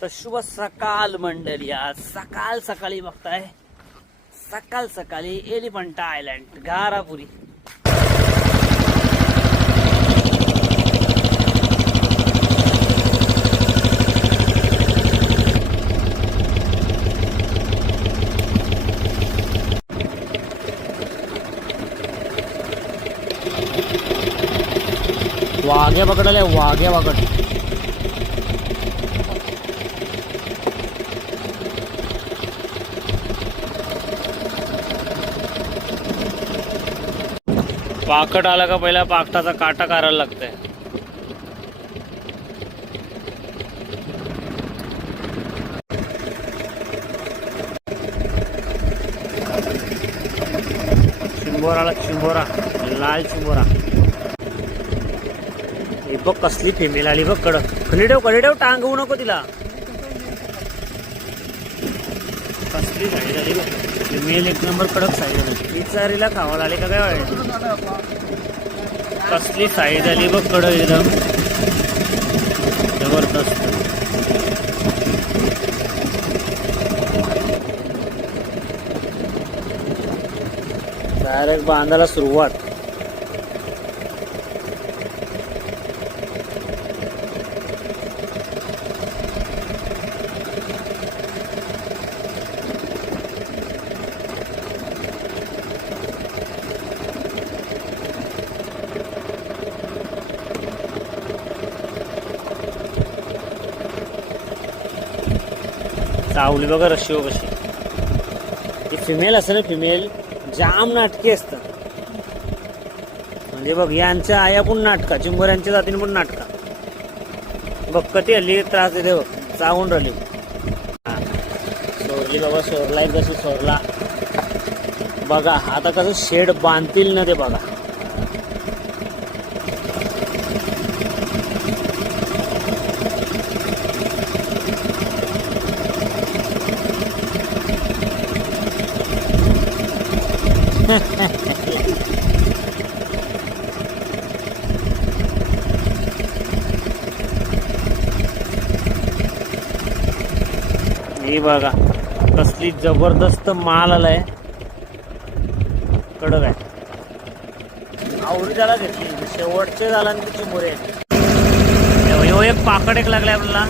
तर शुभ सकाळ मंडळी, आज सकाळ सकाळी बघताय सकाळ सकाळी एलिफंटा आयलँड गारापुरी. वाघ्या पकडले, वाघ्या पकड. पाकट आला का पहिला पाकटाचा काटा करायला लागतंय. चिंबोराला चिंबोरा, लाल चिंबोरा. हे बघ कसली फेमेल आली बघ. कडे ठेव टांगवू नको तिला. कसली साईज आली बघ. फेमेल एक नंबर कडक साईज आली. विचारीला खावायला आली का काय वाटत. कसली साईज आली बघ. कडक एकदम जबरदस्त. डायरेक्ट बांधायला सुरुवात. चावली बघा रशी हो कशी. ही फिमेल असं ना, फिमेल जाम नाटकी असतात. म्हणजे बघ यांच्या आया पण नाटका, चिंबोऱ्यांच्या जातीने पण नाटका. बघ कधी हल्ली त्रास देते बघ. चावून राहिली. सोरली बाबा, सोरला एक कशी सोरला बघा. आता कसं शेड बांधतील ना ते बघा. हे बघा कसली जबरदस्त माल आलाय. कडक आहे. आवडी त्याला घेतली. शेवटचे झाला आणि चिंबोरे. एक पाकड एक लागलाय आपल्याला.